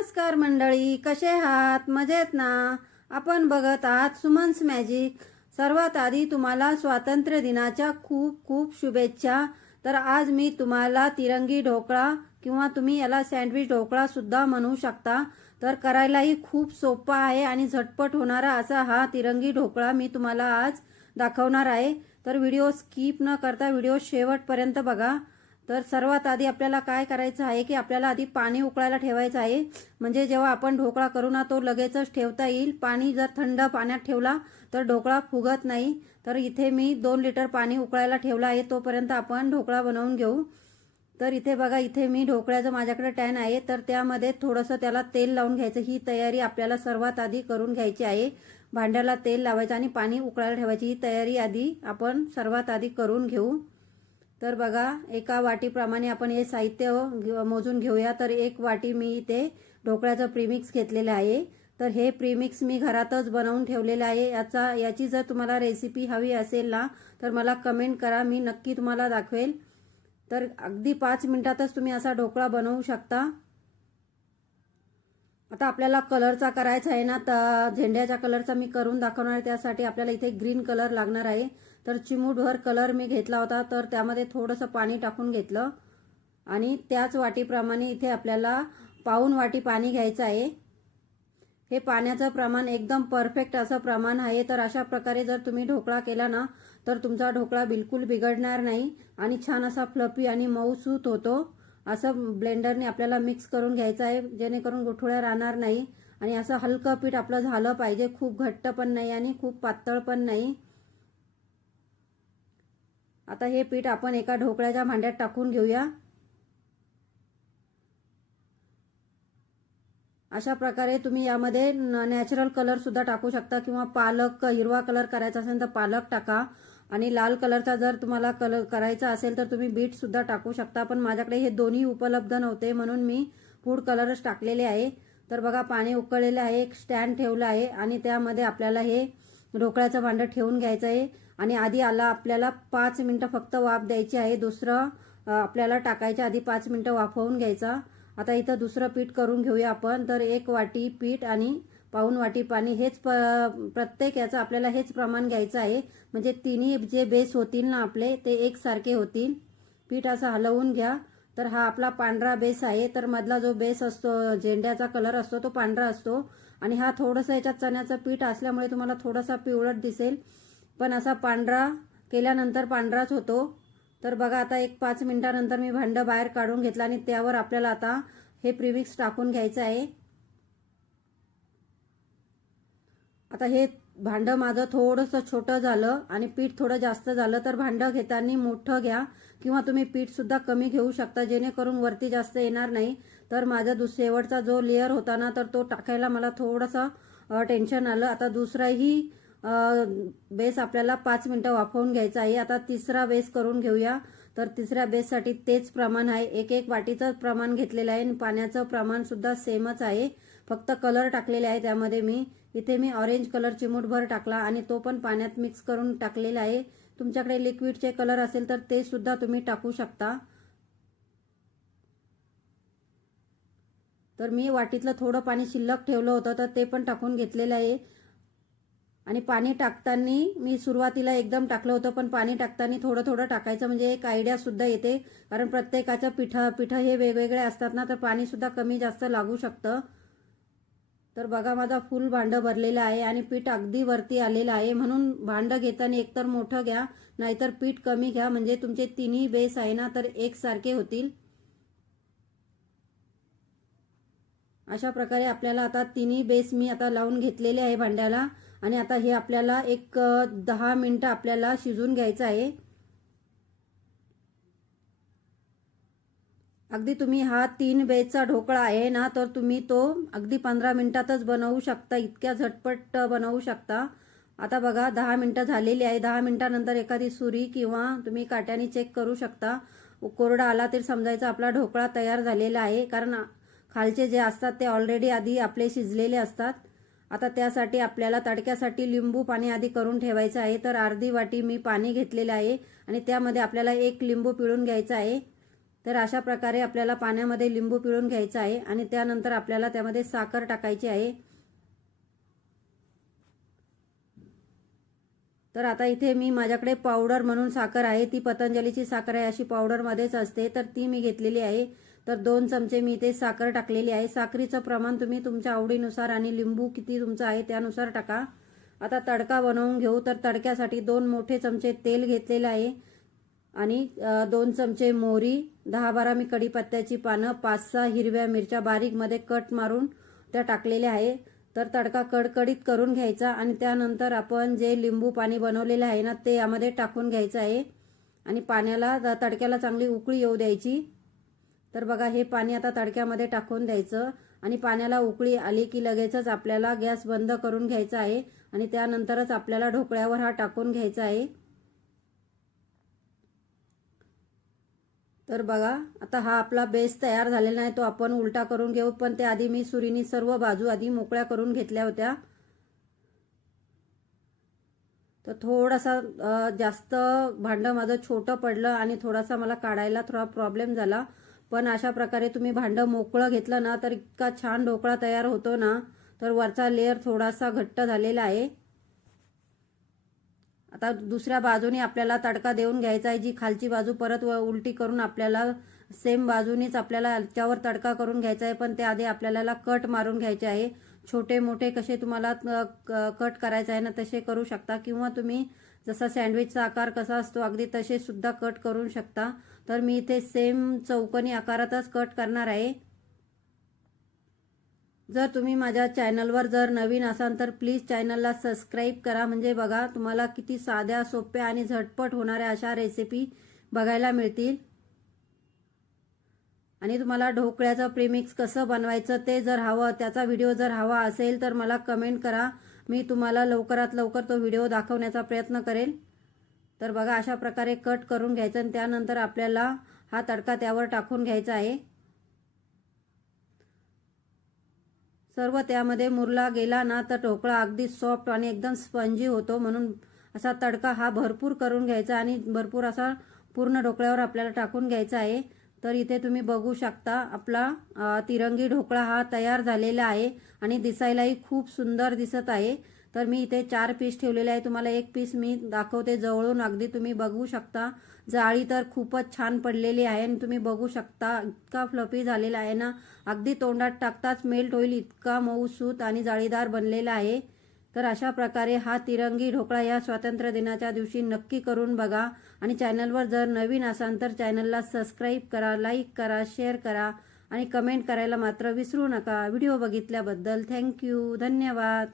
नमस्कार मंडळी कसे आहात? मजेत ना? आपण बघत आहात सुमन्स मॅजिक. सर्वात आधी तुम्हाला स्वातंत्र्य दिनाच्या खूप खूप शुभेच्छा. तर आज मी तुम्हाला तिरंगी ढोकळा किंवा तुम्ही याला सँडविच ढोकळा सुद्धा म्हणू शकता. तर करायलाही खूप सोपा आहे आणि झटपट होणारा असा हा तिरंगी ढोकळा मी तुम्हाला आज दाखवणार आहे. तर व्हिडिओ स्किप न करता व्हिडिओ शेवटपर्यंत बघा. तर सर्वात आधी आपल्याला काय करायचं आहे की आपल्याला आधी पाणी उकळायला ठेवायचं आहे. म्हणजे जेव्हा आपण ढोकळा करू ना तो लगेचच ठेवता येईल. पाणी जर थंड पाण्यात ठेवला तर ढोकळा फुगत नाही. तर इथे मी दोन लिटर पाणी उकळायला ठेवलं आहे. तोपर्यंत आपण ढोकळा बनवून घेऊ. तर इथे बघा इथे मी ढोकळ्याचं माझ्याकडे टॅन आहे. तर त्यामध्ये थोडंसं त्याला तेल लावून घ्यायचं. ही तयारी आपल्याला सर्वात आधी करून घ्यायची आहे. भांड्याला तेल लावायचं आणि पाणी उकळायला ठेवायची. ही तयारी आधी आपण सर्वात आधी करून घेऊ. तर बघा एका वाटीप्रमाणे आपण हे साहित्य मोजून घेऊया. तर एक वाटी मी इथे ढोकळ्याचं प्रीमिक्स घेतलेलं आहे. तर हे प्रीमिक्स मी घरातच बनवून ठेवलेलं आहे. याचा याची जर तुम्हाला रेसिपी हवी असेल ना तर मला कमेंट करा. मी नक्की तुम्हाला दाखवेल. तर अगदी पाच मिनिटातच तुम्ही असा ढोकळा बनवू शकता. आता आपल्याला कलरचा करायचा आहे ना तर झेंड्याच्या कलरचा मी करून दाखवणार आहे त्यासाठी आपल्याला इथे ग्रीन कलर लागणार आहे. तर चिमूटभर कलर मी घेतला होता तर त्यामध्ये थोडंसं पाणी टाकून घेतलं. आणि त्याच वाटीप्रमाणे इथे आपल्याला पाऊन वाटी पाणी घ्यायचं आहे. हे पाण्याचं प्रमाण एकदम परफेक्ट असं प्रमाण आहे. तर अशा प्रकारे जर तुम्ही ढोकळा केला ना तर तुमचा ढोकळा बिलकुल बिघडणार नाही. आणि छान असा फ्लफी आणि मऊसूत होतो. असं ब्लेंडरने आपल्याला मिक्स करून घ्यायचं आहे जेणेकरून गोठोळ्या राहणार नाही. आणि असं हलकं पीठ आपलं झालं पाहिजे खूप घट्ट पण नाही आणि खूप पातळ पण नाही. आता हे पीठ आपण एका ढोकळ्याच्या भांड्यात टाकून घेऊया. अशा प्रकारे तुम्ही यामध्ये नॅचरल कलर सुद्धा टाकू शकता किंवा पालक हिरवा कलर करायचा असेल तर पालक टाका. आणि लाल कलरचा जर तुम्हाला कलर करायचा असेल तर तुम्ही बीट सुद्धा टाकू शकता. पण माझ्याकडे हे दोन्ही उपलब्ध नव्हते म्हणून मी फूड कलरच टाकलेले आहे. तर बघा पाणी उकळलेलं आहे एक स्टँड ठेवलं आहे आणि त्यामध्ये आपल्याला हे ढोकळ्याचं भांडं ठेवून घ्यायचं आहे. आणि आधी आला आपल्याला पाच मिनटं फक्त वाफ द्यायची आहे. दुसरं आपल्याला टाकायच्या आधी पाच मिनटं वाफवून घ्यायचा. आता इथं दुसरं पीठ करून घेऊया आपण. तर एक वाटी पीठ आणि पाऊन वाटी पाणी हेच प प्रत्येक याचं आपल्याला हेच प्रमाण घ्यायचं आहे. म्हणजे तिन्ही जे बेस होतील ना आपले ते एकसारखे होतील. पीठ असं हलवून घ्या. तर हा आपला पांढरा बेस आहे. तर मधला जो बेस असतो झेंड्याचा कलर असतो तो पांढरा असतो. आणि हा थोडंसं याच्यात चण्याचं पीठ असल्यामुळे तुम्हाला थोडासा पिवळट दिसेल. पण असा पांढरा केल्यानंतर पांढराच होतो. तर बघा आता एक पाच मिनिटानंतर मी भांडं बाहेर काढून घेतलं आणि त्यावर आपल्याला आता हे प्रिमिक्स टाकून घ्यायचं आहे. आता हे भांडं माझं थोडंसं छोटं झालं आणि पीठ थोडं जास्त झालं तर भांडं घेताना मोठं घ्या किंवा तुम्ही पीठ सुद्धा कमी घेऊ शकता जेणेकरून वरती जास्त येणार नाही. तर माझा दुस शेवटचा जो लेअर होता ना तर तो टाकायला मला थोडंसं टेन्शन आलं. आता दुसराही बेस आपल्याला पाच मिनटं वाफवून घ्यायचा आहे. आता तिसरा बेस करून घेऊया. तर तिसऱ्या बेससाठी तेच प्रमाण आहे. एक एक वाटीचं प्रमाण घेतलेलं आहे आणि पाण्याचं प्रमाण सुद्धा सेमच आहे. फक्त कलर टाकलेले आहे त्यामध्ये मी. इथे मी ऑरेंज कलर चिमूटभर टाकला आणि तो पण पाण्यात मिक्स करून टाकलेला आहे. तुमच्याकडे लिक्विडचे कलर असेल तर ते सुद्धा तुम्ही टाकू शकता. तर मी वाटीतलं थोडं पाणी शिल्लक ठेवलं होतं तर ते पण टाकून घेतलेलं आहे. आणि पाणी टाकताना मी सुरुवातीला एकदम टाकलं होतं पण पाणी टाकताना थोडं थोडं टाकायचं म्हणजे एक आयडिया सुद्धा येते. कारण प्रत्येकाच्या पिठं पिठं हे वेगवेगळे असतात ना तर पाणी सुद्धा कमी जास्त लागू शकतं. तर बघा माझा फुल भांडं भरलेलं आहे आणि पीठ अगदी वरती आलेलं आहे. म्हणून भांडं घेताना एकतर मोठं घ्या नाहीतर पीठ कमी घ्या. म्हणजे तुमचे तिन्ही बेस आहे ना तर एकसारखे होतील. अशा प्रकारे आपल्याला आता तिन्ही बेस मी आता लावून घेतलेले आहे भांड्याला. आणि आता हे आपल्याला एक दहा मिनटं आपल्याला शिजून घ्यायचं आहे. अगदी तुम्ही हा तीन बेसचा ढोकळा आहे ना तर तुम्ही तो अगदी पंधरा मिनिटातच बनवू शकता इतक्या झटपट बनवू शकता. आता बघा दहा मिनिटं झालेली आहे. दहा मिनिटानंतर एखादी सुरी किंवा तुम्ही काट्याने चेक करू शकता. कोरडा आला तर समजायचा आपला ढोकळा तयार झालेला आहे. कारण खालचे जे असतात ते ऑलरेडी आधी आपले शिजलेले असतात. आता त्यासाठी आपल्याला तडक्यासाठी लिंबू पाणी आधी करून ठेवायचं आहे. तर अर्धी वाटी मी पाणी घेतलेलं आहे. आणि त्यामध्ये आपल्याला एक लिंबू पिळून घ्यायचा आहे. तर अशा प्रकारे आपल्याला पाण्यामध्ये लिंबू पिळून घ्यायचं आहे आणि त्यानंतर आपल्याला त्यामध्ये साखर टाकायची आहे. तर आता इथे मी माझ्याकडे पावडर म्हणून साखर आहे. ती पतंजलीची साखर आहे. अशी पावडरमध्येच असते. तर ती मी घेतलेली आहे. तर दोन चमचे मी इथे साखर टाकलेली आहे. साखरीचं प्रमाण तुम्ही तुमच्या आवडीनुसार आणि लिंबू किती तुमचं आहे त्यानुसार टाका. आता तडका बनवून घेऊ. तर तडक्यासाठी दोन मोठे चमचे तेल घेतलेलं आहे. आणि दोन चमचे मोहरी दहा बारा मी कढीपत्त्याची पानं पाच सहा हिरव्या मिरच्या बारीकमध्ये कट मारून त्या टाकलेल्या आहे. तर तडका कडकडीत करून घ्यायचा आणि त्यानंतर आपण जे लिंबू पाणी बनवलेलं आहे ना ते यामध्ये टाकून घ्यायचं आहे. आणि पाण्याला तडक्याला चांगली उकळी येऊ द्यायची. तर बघा हे पाणी आता तडक्यामध्ये टाकून द्यायचं. आणि पाण्याला उकळी आली की लगेचच आपल्याला गॅस बंद करून घ्यायचा आहे. आणि त्यानंतरच आपल्याला ढोकळ्यावर हा टाकून घ्यायचा आहे. तर बघा आता हा आपला बेस तयार झालेला आहे तो आपण उलटा करून घेऊ. पण ते आधी मी सुरीनी सर्व बाजू आधी मोकळ्या करून घेतल्या होत्या. तर थोडासा जास्त भांडं माझं छोटं पडलं आणि थोडासा मला काढायला थोडा प्रॉब्लेम झाला. पण अशा प्रकारे तुम्ही भांडं मोकळं घेतलं ना तर इतका छान ढोकळा तयार होतो ना तर वरचा लेअर थोडासा घट्ट झालेला आहे. आता दुसऱ्या बाजूने आपल्याला तडका देऊन घ्यायचा आहे जी खालची बाजू परत व उलटी करून आपल्याला सेम बाजूनीच आपल्याला त्यावर तडका करून घ्यायचा आहे पण त्याआधी आपल्याला कट मारून घ्यायचे आहे. छोटे मोठे कसे तुम्हाला क- कट करायचे आहे ना तसे करू शकता. किंवा तुम्ही जसा सँडविचचा आकार कसा असतो अगदी तसे सुद्धा कट करू शकता. तर मी इथे सेम चौकोनी आकारातच कट करणार आहे. जर तुम्ही माझ्या चॅनलवर जर नवीन असाल तर प्लीज चॅनलला सबस्क्राईब करा. म्हणजे बघा तुम्हाला किती साध्या सोप्या आणि झटपट होणाऱ्या अशा रेसिपी बघायला मिळतील. आणि तुम्हाला ढोकळ्याचं प्रेमिक्स कसं बनवायचं ते जर हवं त्याचा व्हिडिओ जर हवा असेल तर मला कमेंट करा. मी तुम्हाला लवकरात लवकर तो व्हिडिओ दाखवण्याचा प्रयत्न करेल. तर बघा अशा प्रकारे कट करून घ्यायचं आणि त्यानंतर आपल्याला हा तडका त्यावर टाकून घ्यायचा आहे. सर्व त्यामध्ये मुरला गेला ना तर ढोकळा अगदी सॉफ्ट आणि एकदम स्पंजी होतो म्हणून असा तडका हा भरपूर करून घ्यायचा आणि भरपूर असा पूर्ण ढोकळ्यावर आपल्याला टाकून घ्यायचा आहे. तर इथे तुम्ही बघू शकता आपला तिरंगी ढोकळा हा तयार झालेला आहे आणि दिसायलाही खूप सुंदर दिसत आहे. तर मी इथे चार पीस ठेवलेले आहे. तुम्हाला एक पीस मी दाखवते जवळून. अगदी तुम्ही बघू शकता. जाळी तर खूपच छान पडलेली आहे आणि तुम्ही बघू शकता इतका फ्लफी झालेला आहे ना. अगदी तोंडात टाकताच मेल्ट होईल इतका मऊसूत आणि जाळीदार बनलेला आहे. तर अशा प्रकारे हा तिरंगी ढोकळा या स्वातंत्र्य दिनाच्या दिवशी नक्की करून बघा. आणि चॅनलवर जर नवीन असाल तर चॅनलला सबस्क्राईब करा लाईक करा शेअर करा आणि कमेंट करायला मात्र विसरू नका. व्हिडिओ बघितल्याबद्दल थँक्यू धन्यवाद.